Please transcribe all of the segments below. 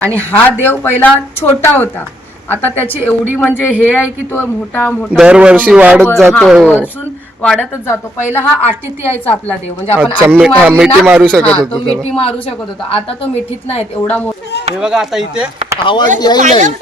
आणि हा देव पहिला छोटा होता, आता त्याची एवढी म्हणजे हे आहे की तो मोठा मोठा दरवर्षी वाढत जातो. वर्षून वाढतच जातो. पहिला हा आटीत यायचा आपला देव, म्हणजे आपण अच्छा, आटी मारली मिठी ना, मारू शकत तो होता तेव्हा. मिठी मारू शकत होता. आता तो मिठीत नाही एवढा मोठा. हे बघा आता इथे आवाज येईल नाही.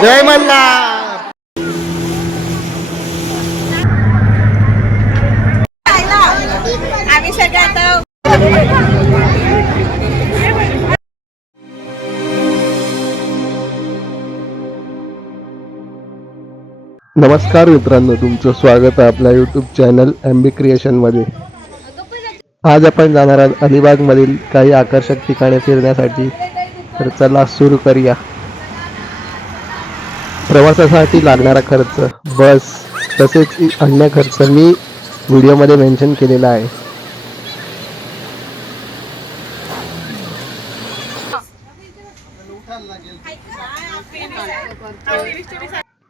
जय मल्हार. आम्ही सगळे आता नमस्कार मित्रांनो, तुमचं स्वागत आहे आपल्या यूट्यूब चॅनल MB क्रिएशनमध्ये. आज आपण जाणार आहोत अलिबागमधील काही आकर्षक ठिकाणे फिरण्यासाठी. तर चला सुरू करूया. प्रवासासाठी लागणारा खर्च, बस तसेच अन्य खर्च मी व्हिडिओमध्ये मेन्शन केलेला आहे.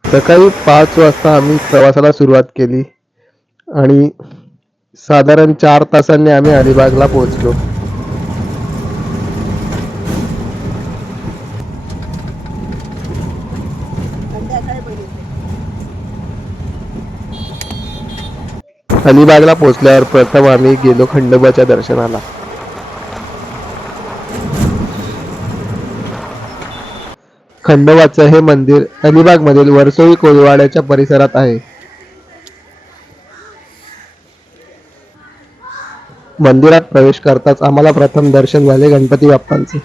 सकाळी 5 वाजता आम्ही प्रवासाला सुरुवात केली आणि साधारण 4 तासांनी आम्ही अलिबागला पोहोचलो. अलिबागला पोहोचल्यावर प्रथम आम्ही गेलो खंडोबाच्या दर्शनाला. खंडोबाचं हे मंदिर अलिबागमधील वर्सोळी कोळीवाड्याच्या परिसरात आहे. मंदिरात प्रवेश करताच आम्हाला प्रथम दर्शन झाले गणपती बाप्पांचे.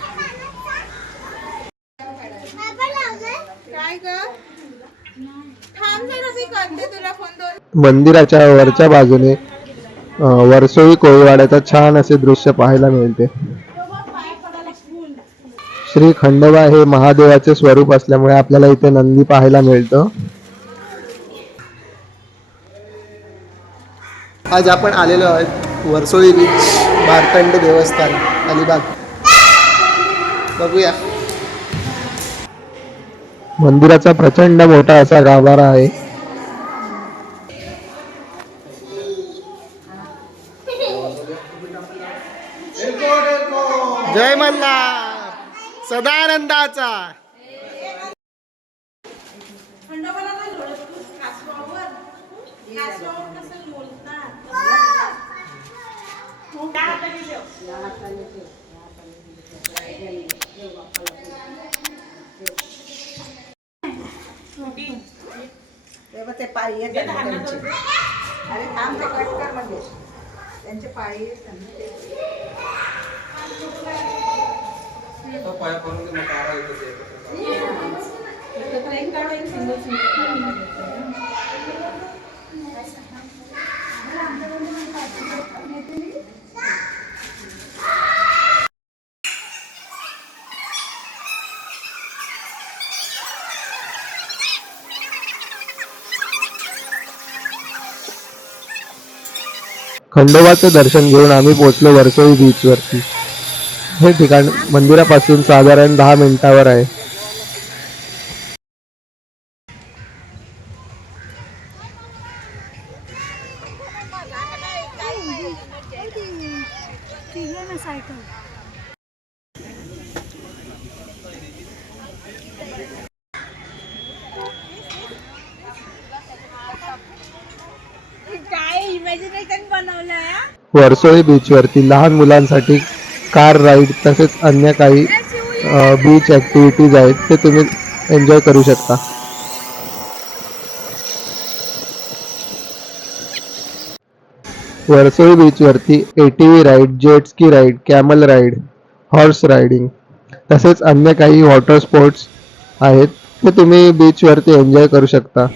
मंदिराच्या वरच्या बाजूने वर्सोळी कोळीवाड्याचा छान असे दृश्य पाहायला मिळते. श्री खंडोबा हे महादेवाचे स्वरूप असल्यामुळे आपल्याला इथे नंदी पाहायला मिळतं. आज आपण आलेलो आहोत वर्सोळी बीच मार्तंड देवस्थान अलिबाग. बघूया. मंदिराचा प्रचंड मोठा असा गाभारा आहे. जय मल्हार, सदानंदाचा. ते पायी आहेत त्यांचे. अरे थांब, ते कट कर म्हणजे त्यांचे पायी खंडोबाचं दर्शन घेऊन आम्ही पोहोचलो वर्सोळी बीच वरती. हे ठिकाण मंदिरापासून साधारण 10 मिनिटावर आहे. काय इमॅजिनेशन बनवलंय. वर्सोळी बीच वरती लहान मुलांसाठी कार राईड तसेच अन्य काही बीच ऍक्टिव्हिटीज आहेत, ते तुम्ही एन्जॉय करू शकता. वर्सोळी बीच वरती ATV ride, jet ski ride, camel ride, horse riding तसेच अन्य काही वॉटर स्पोर्ट्स आहेत, ते तुम्ही बीच वरती एन्जॉय करू शकता.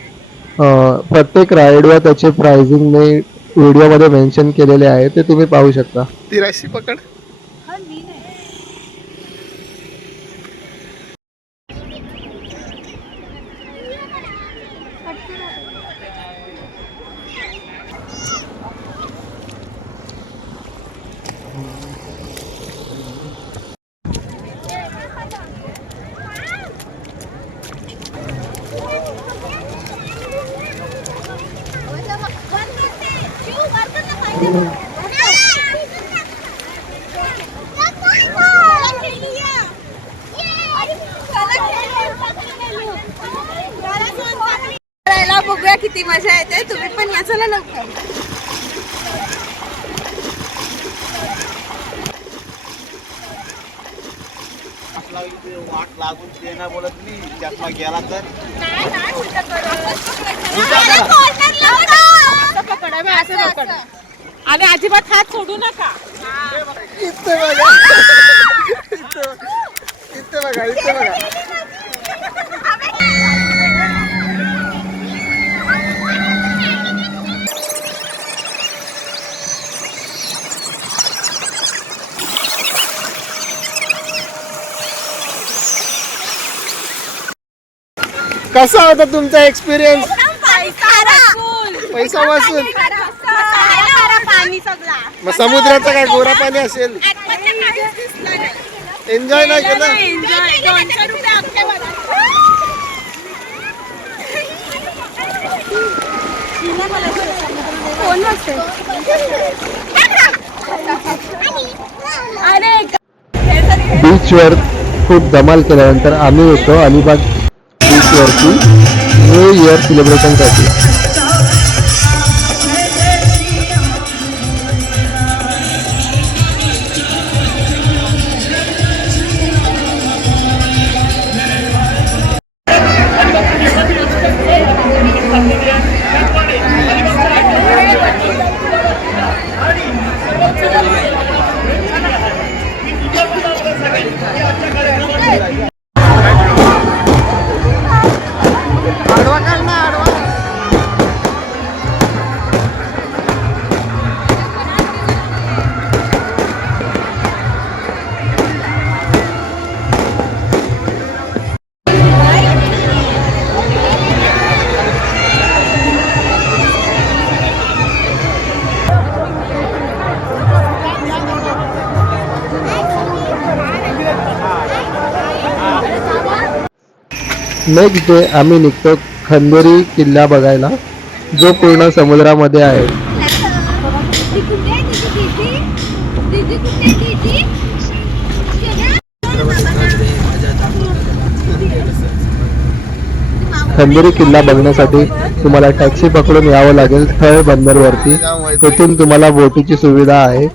प्रत्येक राईड व त्याचे प्राइसिंग मी व्हिडिओमध्ये मेन्शन केलेले आहे, ते तुम्ही पाहू शकता. ती राशी पकड. करायला बघूया किती मजा येते. तुम्ही पण या, चला लवकर. वाट लागून ते ना बोलत मी चष्मा गेला तर आणि अजिबात हात सोडू नका. इथे बघा, इथे बघा, इथे बघा. कसा होता तुमचा एक्सपिरियन्स? पैसा वसूल. पाणी सगळा मग समुद्राचं काय गोरा पाणी असेल? एन्जॉय नाही केलं? एन्जॉय. 200 रुपये अख्ख्या बीचवर खूप धमाल केल्यानंतर आम्ही होतो अलिबाग बीचवरती न्यू इयर सेलिब्रेशनसाठी. नेक्स्ट डे आम्ही निघतो खंदेरी किल्ला बघायला, जो पूर्ण समुद्रामध्ये आहे. खंदेरी किल्ला बघण्यासाठी तुम्हाला टॅक्सी पकडून यावं लागेल थळ बंदरवरती. तेथून तुम्हाला बोटीची सुविधा आहे.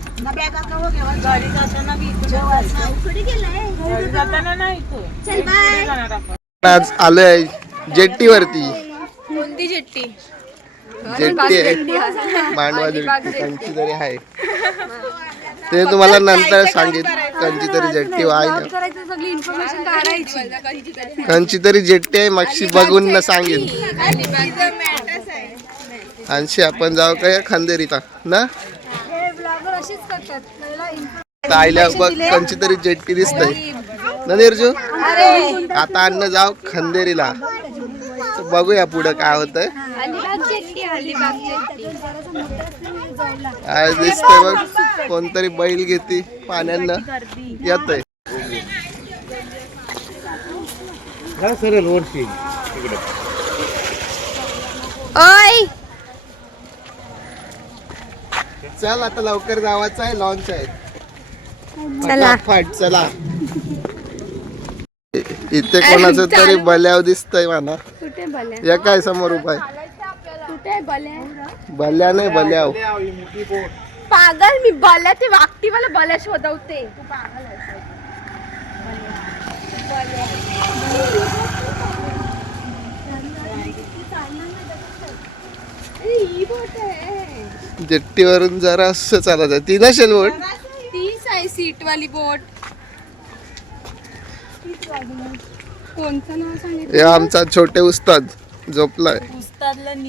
आज आलोय जेट्टीवरती. कोणती जेट्टी? जेट्टी आहे मांडवा जेट्टी, कंची तरी आहे ते तुम्हाला नंतर सांगेन. कंची तरी जेट्टी आहे, कंची तरी जेट्टी आहे, मागशी बघून ना सांगेन. आणशी आपण जाऊ काय खंदेरीता ना? आयल्या बघ कंची तरी जेट्टी दिसतंय ना निर्जू. आता अन्न जाऊ खंदेरीला, बघूया पुढं काय होतंय. आज दिसतंय बघ कोणतरी बैल घेते पाण्यानं येतंय. चल आता लवकर जावाचं आहे, लॉन्च आहे. फटाफट चला. इथे कोणाचं तरी बल्याव दिसतंय मला. या काय समोर उभा आहे? बल्या नाही बल्याव. पागल मी बल्या ते वागती मला बल्या शोधवते. जेट्टीवरून जरा असं चालत आहे. ती नसेल बोट, तीच आहे सीट वाली बोट. कोणतं नाव सांगितलं? हे आमचा छोटे उस्ताद झोपलाय.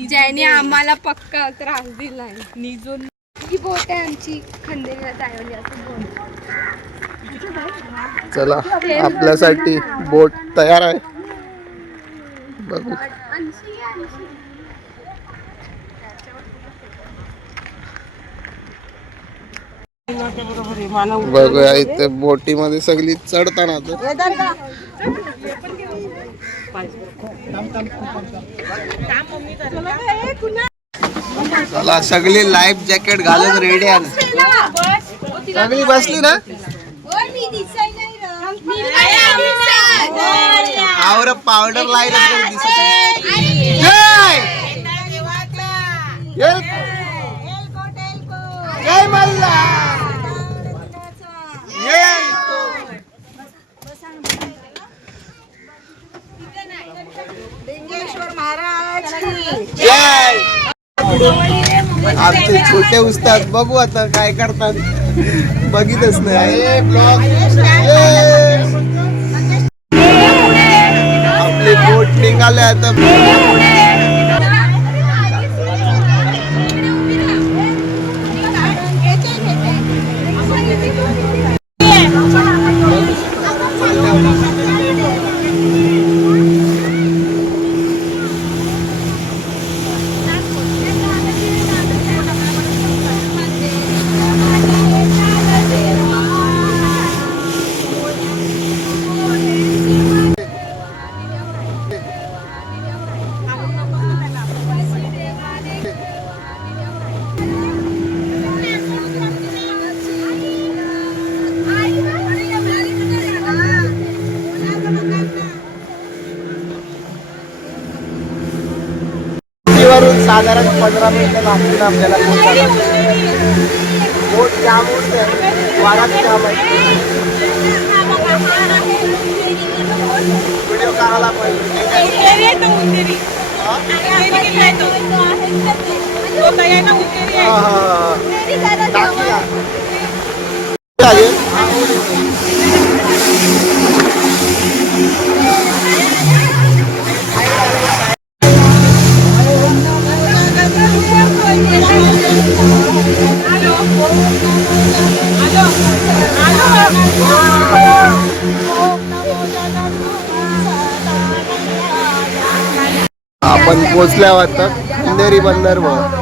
ज्याने आम्हाला पक्का त्रास दिलाय. निजून ही बोट आहे आमची खंदेरीला जायवली असं बोट. चला आपल्यासाठी बोट तयार आहे. बघू बघूया इथे बोटीमध्ये सगळी चढताना चला सगळी लाईफ जॅकेट घालून रेडी आहे. सगळी बसली ना. आवर पावडर लाईन दिसत. जय मल्ला. लिंगेश्वर महाराज की जय. आमचे छोटे उस्ताद बघू आता काय करतात. बघितच नाही ब्लॉग. आपली बोट निघाले आता. वरून साधारण 15 मिनिटं लागतील आपल्याला पोहोचायला. बोट जाम होते, वारात जाम आहे. व्हिडिओ काढायला पाहिजे. आपण पोचल्यावर आता अंधेरी बंदर वर.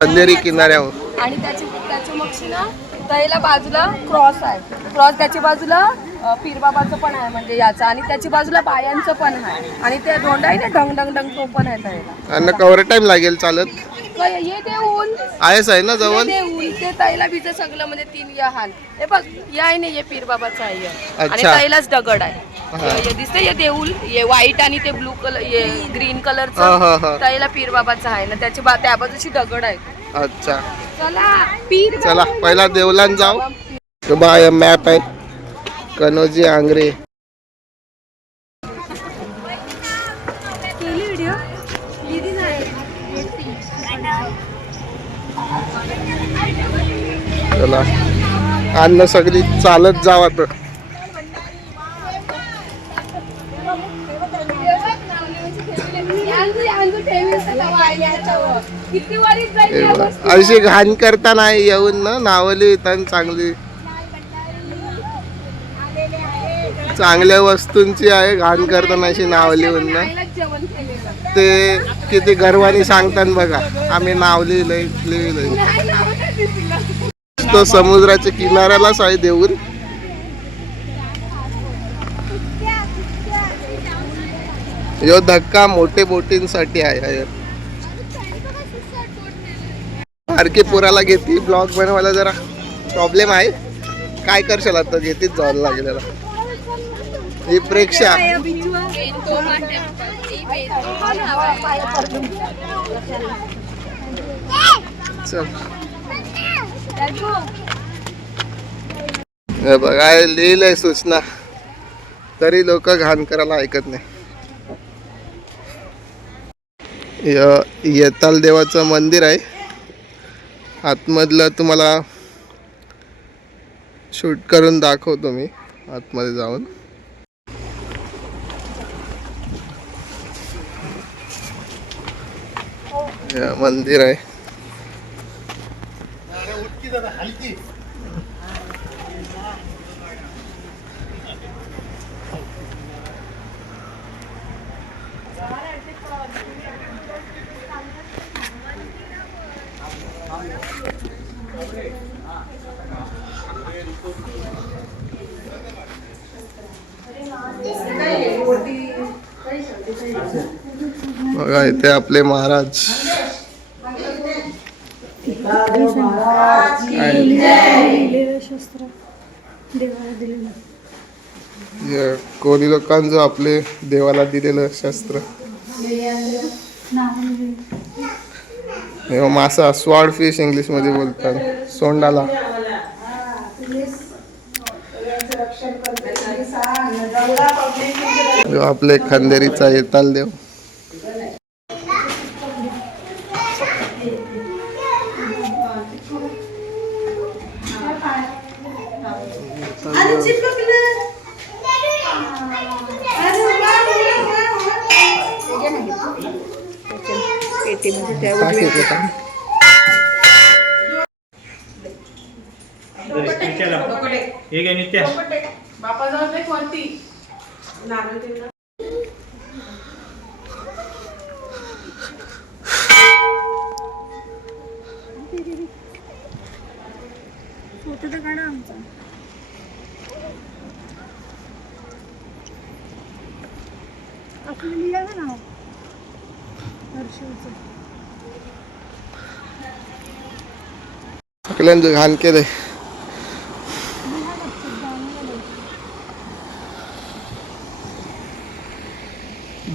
अंधेरी किनाऱ्यावर. आणि त्याच्या मगशी ना त्याला बाजूला क्रॉस आहे. क्रॉस त्याच्या बाजूला पीरबाबाचं पण आहे म्हणजे याचा. आणि त्याच्या बाजूला बायांचं पण आहे. आणि ते धोंड आहे ना डंग डंग डंग तो पण आहे त्याला. आणि कवर टाइम लागेल चालत. ये देऊन आहेच आहे ना जवळ. देऊन ते ताईला बीज सगळं म्हणजे 3 या हाल. हे बघ या आहे ना ये पीरबाबाचं आहे. आणि अच्छा. ताईलाच दगड आहे. हे दिसते ये देऊल ये व्हाईट आणि ते ब्लू कलर ये ग्रीन हा, कलरचं ताईला पीरबाबाचं आहे ना. त्या बाजूची दगड आहे. अच्छा चला पीर चला पहिला देवलान जाऊ. बाय मॅप आहे कनोजी आंग्रे. चला अन्न सगळी चालत जावा तर. अशी घाण करता नाही येऊन ना नावली तर चांगली चांगल्या वस्तूंची आहे. घाण करताना अशी नावली होऊन ना ते किती गर्वानी सांगतात बघा. आम्ही नावली लिहिलंय. तो समुद्राच्या किनाऱ्यालाच आहे देऊन. यो धक्का मोठे बोटींसाठी आहे. आरके पुराला घेतली ब्लॉग बनवायला जरा प्रॉब्लेम आहे. काय करशाल आता घेतीच जायला लागेल याला. ही प्रेक्षा चल बघा लिहिलंय सूचना तरी लोक घाण करायला ऐकत नाही. येताल देवाचं मंदिर आहे. आतमधलं तुम्हाला शूट करून दाखवतो मी आतमध्ये जाऊन. मंदिर आहे. बघा इथे आपले महाराज कोणी लोकांचं आपले देवाला दिलेलं शस्त्र हे मासा स्वॉर्ड फिश इंग्लिश मध्ये बोलतात सोंडाला. जो आपले खंदेरीचा येताल देव. हे घे नित्या. बापाजवळ एक वरती नारळ ठेवला. फोटो तर काढा आमचा. आपलं लिहिलं ना हर्षचं. सगळ्यांचं घाण केलंय.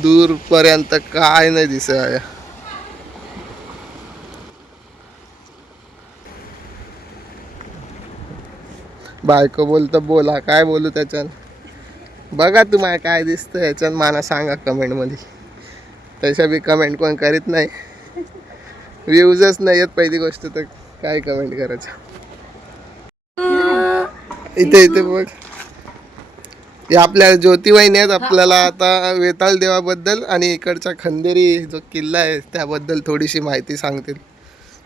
दूर पर्यंत काय नाही दिसत. बायको बोलत बोला काय बोलू त्याच्यात. बघा तुम्हाला काय दिसतं याच्यात मला सांगा कमेंट मध्ये. तशा बी कमेंट कोण करीत नाही. व्ह्यूजच नाही येत पहिली गोष्ट तर काय कमेंट करायचं. इथे इथे बघ हे आपल्या ज्योतिवाहिनी आहेत. आपल्याला आता वेताळ देवाबद्दल आणि इकडचा खंदेरी जो किल्ला आहे त्याबद्दल थोडीशी माहिती सांगतील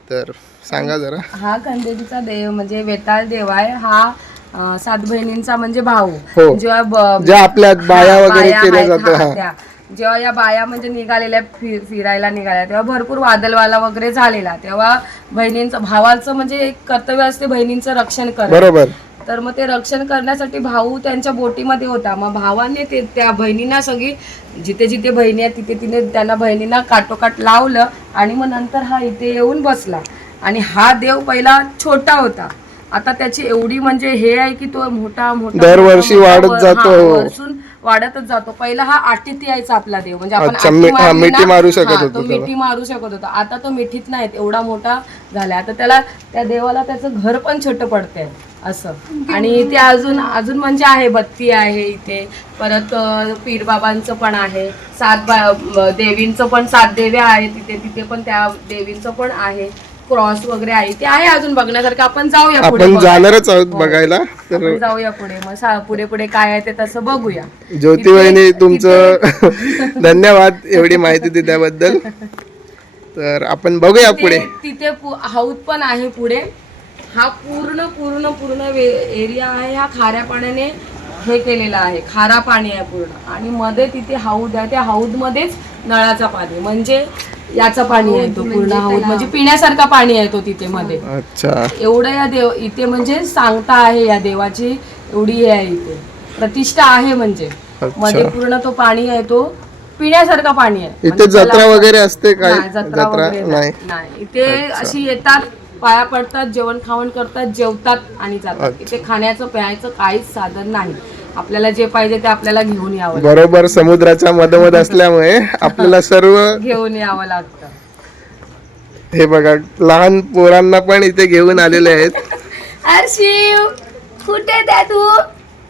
तर सांगा जरा. हा खंदेरीचा देव म्हणजे वेताळ देव आहे. हा 7 बहिणींचा म्हणजे भाऊ. हो. ज्या आपल्या बाया वगैरे केल्या जातात. जेव्हा या बाया म्हणजे निघालेल्या फिरायला निघाल्या तेव्हा भरपूर वादळवाला वगैरे झालेला. तेव्हा बहिणींचं भावाचं म्हणजे एक कर्तव्य असते बहिणींचं रक्षण करणं. बरोबर. तर मग ते रक्षण करण्यासाठी भाऊ त्यांच्या बोटीमध्ये होता. मग भावाने ते त्या बहिणींना सगळी जिथे जिथे बहिणी आहेत तिथे तिथे त्यांना बहिणींना काटोकाट लावलं आणि मग नंतर हा इथे येऊन बसला. आणि हा देव पहिला छोटा होता. आता त्याची एवढी म्हणजे हे आहे की तो मोठा मोठा दरवर्षी वाढत जातो. वर्षून वाढतच जातो. पहिला हा आटीत यायचा आपला देव म्हणजे आपण मिठी मारू शकत तो होतो. मिठी मारू शकत होता. आता तो मिठीत नाही एवढा मोठा झाला. आता त्याला त्या देवाला त्याचं घर पण छोटं पडतंय असं. आणि इथे अजून अजून म्हणजे आहे बत्ती आहे इथे. परत पीरबाबांचं पण आहे. 7 देवींचं पण 7 देव्या आहेत तिथे. तिथे पण त्या देवींचं पण आहे. क्रॉस वगैरे आहे ते आहे अजून बघण्यासारखं. आपण जाऊया पुढे. आपण जाणारच आहोत बघायला. आपण जाऊया पुढे. मग पुढे पुढे काय आहे ते तसं बघूया. ज्योतिवाहिनी तुमचं धन्यवाद एवढी माहिती दिल्याबद्दल. तर आपण बघूया पुढे. तिथे हौद पण आहे पुढे. हा पूर्ण पूर्ण पूर्ण एरिया आहे. हा खाऱ्या पाण्याने हे केलेला आहे. खारा पाणी आहे पूर्ण. आणि मध्ये तिथे हौद आहे. त्या हौद मध्येच नळाचा पाणी म्हणजे याचा पाणी आहे तो पूर्ण हौद म्हणजे पिण्यासारखा पाणी आहे तो तिथे मध्ये. अच्छा. एवढं या देव इथे म्हणजे सांगता आहे या देवाची एवढी हे आहे इथे प्रतिष्ठा आहे म्हणजे. मध्ये पूर्ण तो पाणी आहे तो पिण्यासारखं पाणी आहे. इथे जत्रा वगैरे असते काय? जत्रा वगैरे नाही. इथे अशी येतात पाया पडतात जेवण खावण करतात जेवतात आणि जातात. इथे खाण्याचं प्यायचं काहीच साधन नाही. आपल्याला जे पाहिजे ते आपल्याला घेऊन यावं. बरोबर समुद्राच्या मधोमध असल्यामुळे आपल्याला सर्व घेऊन यावं लागतं. हे बघा लहान पोरांना पण इथे घेऊन आलेले आहेत. हर्षिव कुठे डॅडू?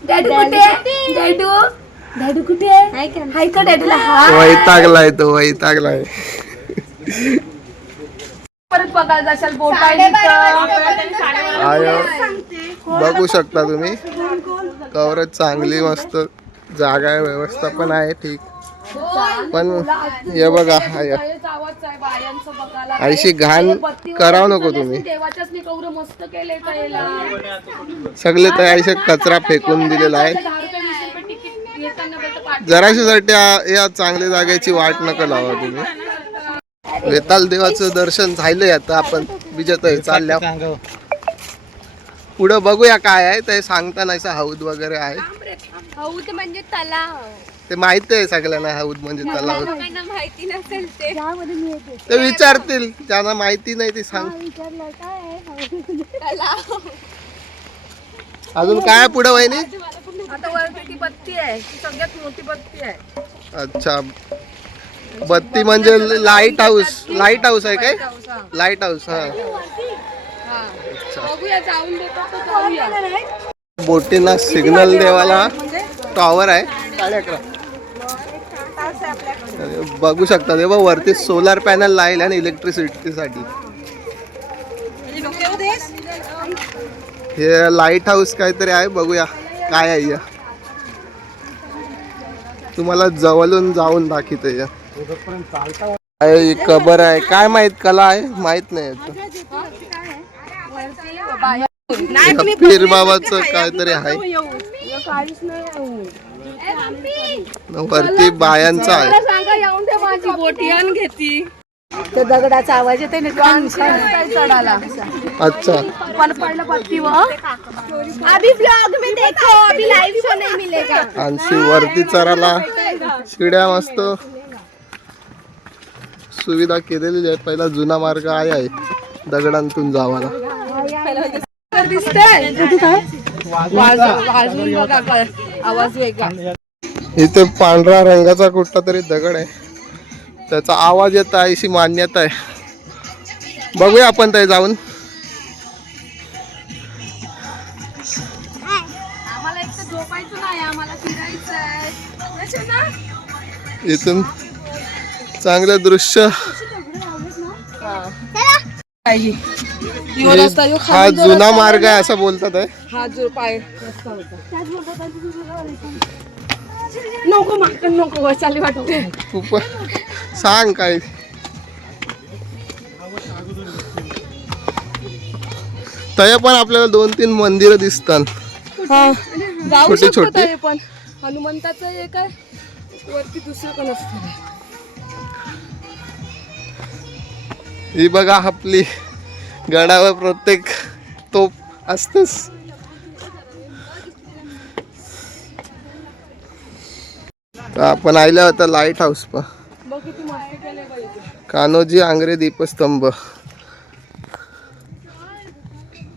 डॅडू कुठे? डॅडू डॅडू कुठे? हाय का डॅडूला? वैतागलाय तो वैतागलाय. परत बघायला जाशाल बोट बघू शकता तुम्ही. कवरेज चांगली मस्त जागा आहे. व्यवस्था पण आहे ठीक. पण हे बघा आईशी घाण करावं नको तुम्ही. मस्त केले सगळे तर आईशी कचरा फेकून दिलेला आहे. जराशीसाठी या चांगल्या जागेची वाट नका लावा तुम्ही. वेताल देवाचं दर्शन झालंय, आता आपण विजतोय चालल्या पुढं बघूया काय आहे ते. सांगता नाही हौद वगैरे आहे, हौद म्हणजे तलाव. ते माहिती आहे सगळ्यांना. हौद म्हणजे तलाव लोकांना माहिती नसेल ते. ते विचारतील, ज्यांना माहिती नाही ते सांग. तलाव. अजून काय पुढे वहिनी? आता वरती ती बत्ती आहे, ती सगळ्यात मोठी बत्ती आहे. अच्छा, बत्ती म्हणजे लाईट हाऊस. लाईट हाऊस आहे काय? Light house. हा, बघूया, जाऊन देतो तर जाऊया. बोटीना सिग्नल देवाला टॉवर आहे. 11:30 बघू शकता ते बघ, वरती सोलार पॅनल लावले आणि इलेक्ट्रिसिटीसाठी. हे लाईट हाऊस काहीतरी आहे, बघूया काय आहे. तुम्हाला जवळून जाऊन दाखवते. कबर आहे, काय माहित, कला आहे माहित नाही. पीर बाबाचं काहीतरी आहे, वरती बायांचा आहे. सांगा येऊन दे, माझी बोटी आण घेती. ते दगडाचा आवाज येते ना, चढाला. अच्छा, पण पडलं बत्ती व अभी ब्लॉग में देखो, अभी लाइव शो नहीं मिलेगा. आणखी वरती चराला शिड्या मस्त सुविधा केलेली आहे. पहिला जुना मार्ग आहे दगडांतून जावाला. दिसतंय वाजून बघा काय आवाज वेगळा. इथे पांढऱ्या रंगाचा कुठला तरी दगड आहे, त्याचा आवाज येत आहे अशी मान्यता आहे. बघूया आपण ते जाऊन. आम्हाला एक तर झोपायचं नाही, आम्हाला फिरायचं आहे. इथून चांगलं दृश्य. हा जुना मार्ग आहे असं बोलतात आहे. हा जो पाय रस्ता होता. नको मागं नको, चाली वाटते. खूप सांग काय. तया पण आपल्याला 2-3 मंदिरं दिसतात. जाऊ छोटी शकतो छोटी. ताई, पण हनुमंताचं एक आहे, वरती दुसरं पण असतं. ही बघा आपली गडावर प्रत्येक तोप असतेच. आपण आल्या होता लाईट हाऊस पा. बघ किती मस्ती केलंय बाई इथे. कान्होजी आंग्रे दीपस्तंभ.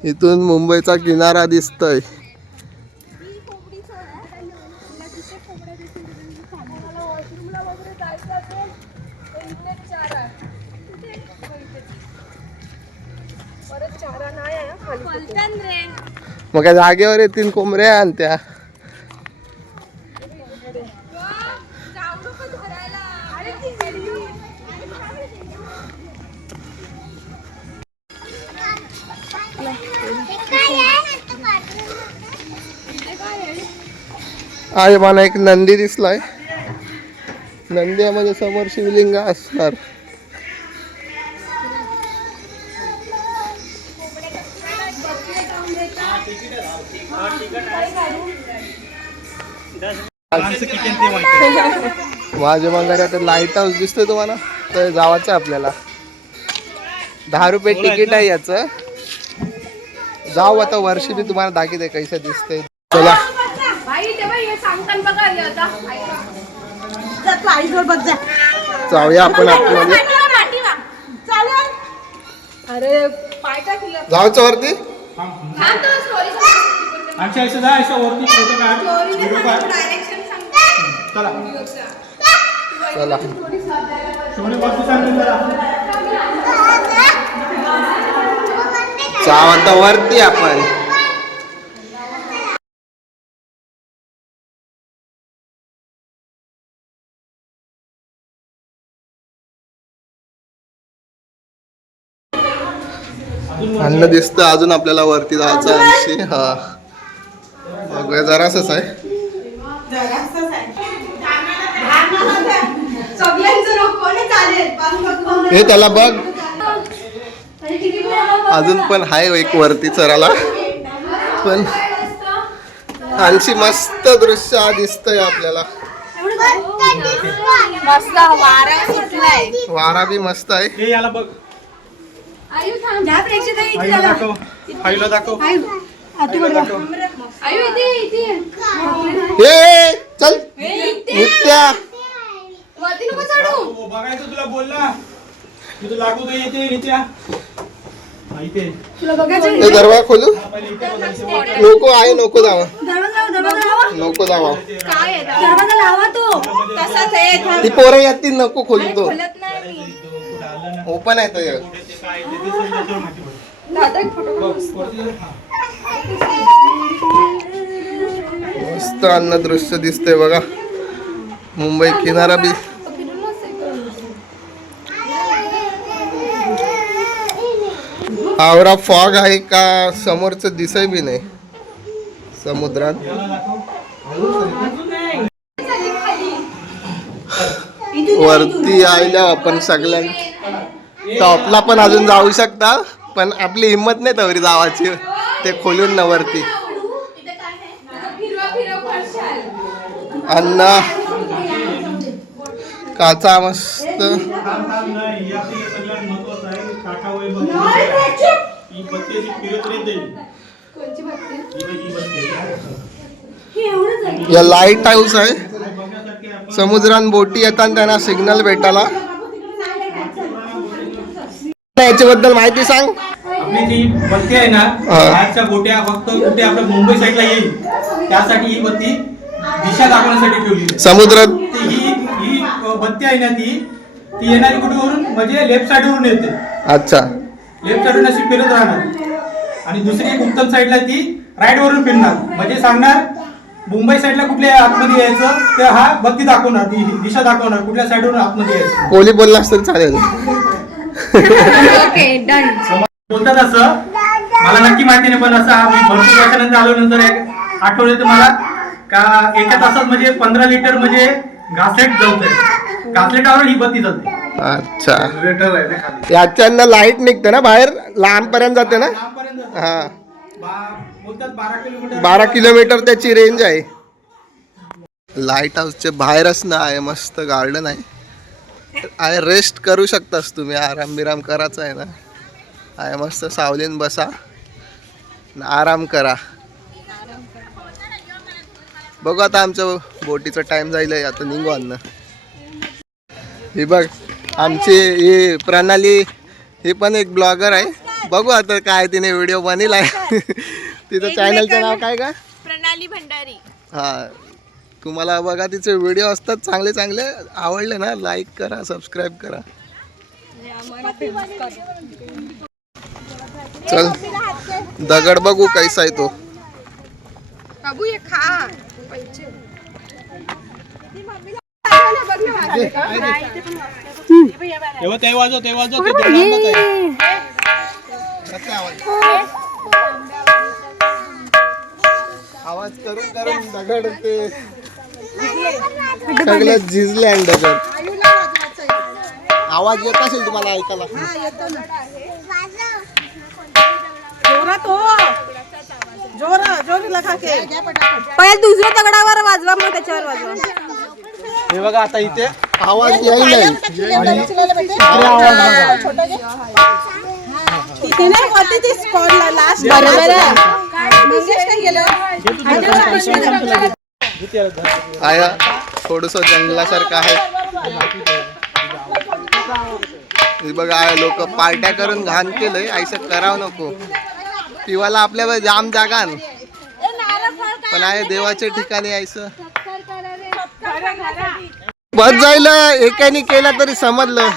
इथून मुंबईचा किनारा दिसतोय. मग काय जागेवर येतील कोंबड्या आणि त्या. आज मला एक नंदी दिसलाय. नंदी म्हणजे समोर शिवलिंग असणार. माझ्या माघारी आता लाईट हाऊस दिसतोय तुम्हाला, तर जावाचं आपल्याला. 10 रुपये तिकीट आहे याचं. जाऊ आता, वर्षी मी तुम्हाला दाखवते कैसे दिसतंय. चला जाऊया आपण आतमध्ये. अरे पाय टाकलं. जाऊचं वरती. चला जाऊ आता वरती आपण. अन्न दिसतं अजून आपल्याला वरती जायचं आणखी. हा बघूया, जरासच आहे. हे त्याला बघ, अजून पण हाय एक वरती चराला. पण आणखी मस्त दृश्य दिसतंय आपल्याला. मस्त वारा सुटलाय. वारा बी मस्त आहे. हे याला बघ. आयु थांब. आईला दाखव. आईला दाखव. आयु इथे ए चल नित्या. वरती नको चढू. हो, बघायचं तुला बोल ना. तुझं लागू तर येते नित्या. इथे ते दरवाजा खोलू नको आहे. नको जावा नको जावा. काय आहे दरवाजा लावा तो. तसाच आहे. ती पोरं येतील नको खोलू तो. खोलत नाही मी. ओपन आहे तो. दादा एक फोटो मस्त अन्न दृश्य दिसतंय बघा. मुंबई किनारा बी आवरा फॉग आहे का समोरचं दिसय बी नाही समुद्रात. वरती आयला आपण सगळ्यां टॉपला पण अजून जाऊ शकता पण आपली हिंमत नाही तवरी जावाची ते खोलून ना वरती. अन्न काचा मस्त. या लाईट हाऊस आहे. समुद्रात बोटी येतात त्यांना सिग्नल भेटायला. याच्याबद्दल माहिती सांग. आपली जी बत्ती आहे ना बाहेरच्या बोट्या फक्त कुठे आपल्या मुंबई साईडला येईल त्यासाठी ही बत्ती दिशा दाखवण्यासाठी ठेवली आहे. समुद्रात ही बत्ती आहे ना ती येणारी कुठेवरून म्हणजे लेफ्ट साइड वरून येते. अच्छा लेफ्ट साइडून अशी फिरत राहणार आणि दुसरी एक उत्तर साईडला ती राईट वरून फिरणार म्हणजे सांगणार मुंबई साईडला कुठल्या आतमध्ये यायचं तर हा बत्ती दाखवणार ती दिशा दाखवणार कुठल्या साईडवरून आतमध्ये यायचं. कोली बोललास तर चालेल. Okay done. बोलतात असं मला नक्की माहिती नाही पण असं आम्ही भरपूर वर्षानंतर आलो नंतर आठवलं तर मला का एका तासात म्हणजे 15 लिटर म्हणजे घासलेट जळतंय. घासलेटावर ही बत्ती जळते. अच्छा याच्यानं लाईट निघते ना बाहेर लांब पर्यंत जाते ना. हा बोलतात 12 किलोमीटर 12 किलोमीटर त्याची रेंज आहे. लाईट हाऊसचे बाहेरच ना आहे मस्त गार्डन आहे. रेस्ट करू शकतास तुम्ही. आराम बिराम करायचा आहे ना. आहे मस्त सावलीन बसा आराम करा. बघू आता आमचं बोटीचा टाइम जाईल आता निघू अन्न. ही बघ आमची ही प्रणाली ही पण एक ब्लॉगर आहे. बघू आता काय तिने व्हिडिओ बनवला आहे. तिचं चॅनलचं नाव काय का प्रणाली भंडारी. हा तुम्हाला बघा तिचे व्हिडिओ असतात चांगले चांगले. आवडले ना लाईक करा सबस्क्राईब करा. चल दगड बघू कैसा आहे तो. बाबू ये खा पैसे. तेव्हा ते वाजव ते अंगात आहे. आवाज करून करून दगड ते सगळं झिजले आणि दगड. आवाज येत असेल तुम्हाला ऐकायला. पहिले दुसऱ्या दगडावर वाजवा मग त्याच्यावर वाजवा. हे बघा आता इथे आवाज येईल नाही. आया थोडस जंगलासारखं आहे. हे बघा आया लोक पार्ट्या करून घाण केलंय. ऐसं करावं नको. पिवाला आपल्या जाम जागा पण आहे देवाच्या ठिकाणी ऐसं बस जाईल. एकाने केलं तरी समजलं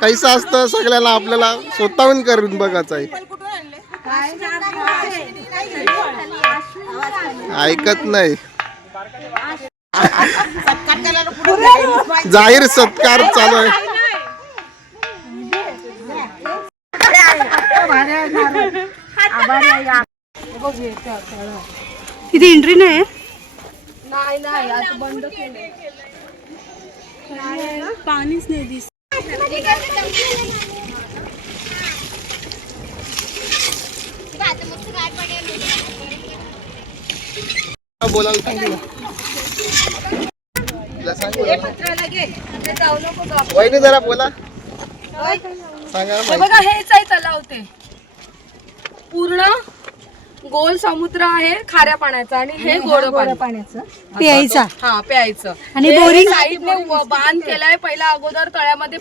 कैसं असतं. सगळ्याला आपल्याला स्वतःहून करून बघायचं आहे. ऐकत नाही. जाहीर सत्कार चालू आहे. तिथे एंट्री नाही. नाही आता बंद केलं. पाणीच नाही दिसत. बोलायला सांगितलं आपल्या सांगू हे पत्राला घे. ते जाऊ नको गं. वहिनी जरा बोला होय. सांगा हे बघा हेच आहे तलाव ते पूर्ण गोल समुद्र आहे खाऱ्या पाण्याचा आणि हे गोड पाणी पाण्याचं प्यायचा. हा प्यायचं आणि हे boring- साईडने बांध केलाय पहिला अगोदर तळ्यामध्ये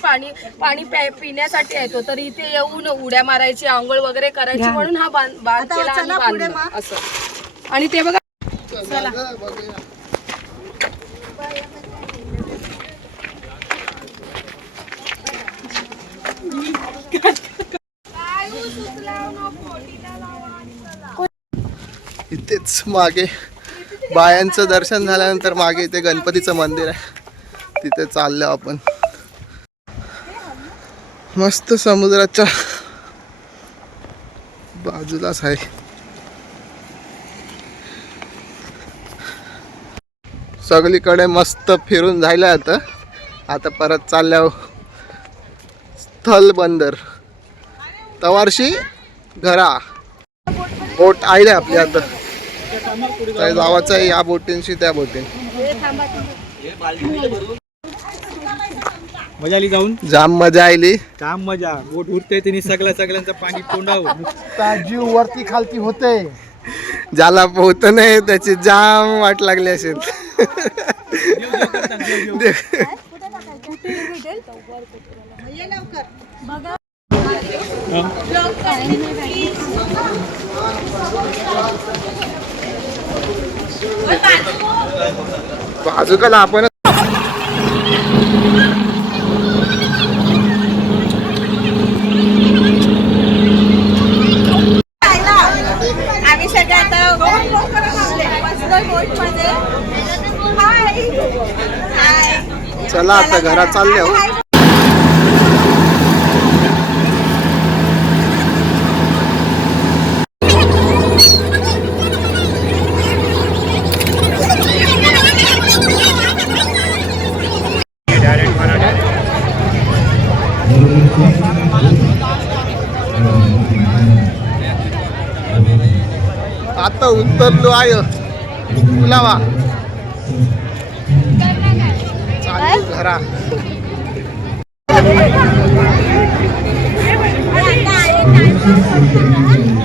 पाणी पिण्यासाठी येतो तर इथे येऊन उड्या मारायची आंघोळ वगैरे करायची म्हणून हा बांध आता केला आणि चला पुढे बांधलं मग. असं आणि ते बघा इथेच मागे बायांचं दर्शन झाल्यानंतर मागे इथे गणपतीचं मंदिर आहे तिथे चाललो आपण मस्त समुद्राच्या बाजूलाच आहे सगळीकडे मस्त फिरून झालं आता परत चालल्या स्थल बंदर तवारशी घरा बोट आले आपली आता काय जावाचं आहे या बोटींशी त्या बोटीन मजा आली जाऊन जाम मजा आली काम मजा बोट उठते तिने सगळ्यांचं पाणी तोंडावर जीव वरती खालती होते ज्याला पोहत नाही त्याची जाम वाट लागली असेल बाजूला आपण आम्ही सगळे आता बोटमध्ये. हाय. हाय. चला आता घरात चालले हो आता उतरलो आहे पुलावा चालू घरा काय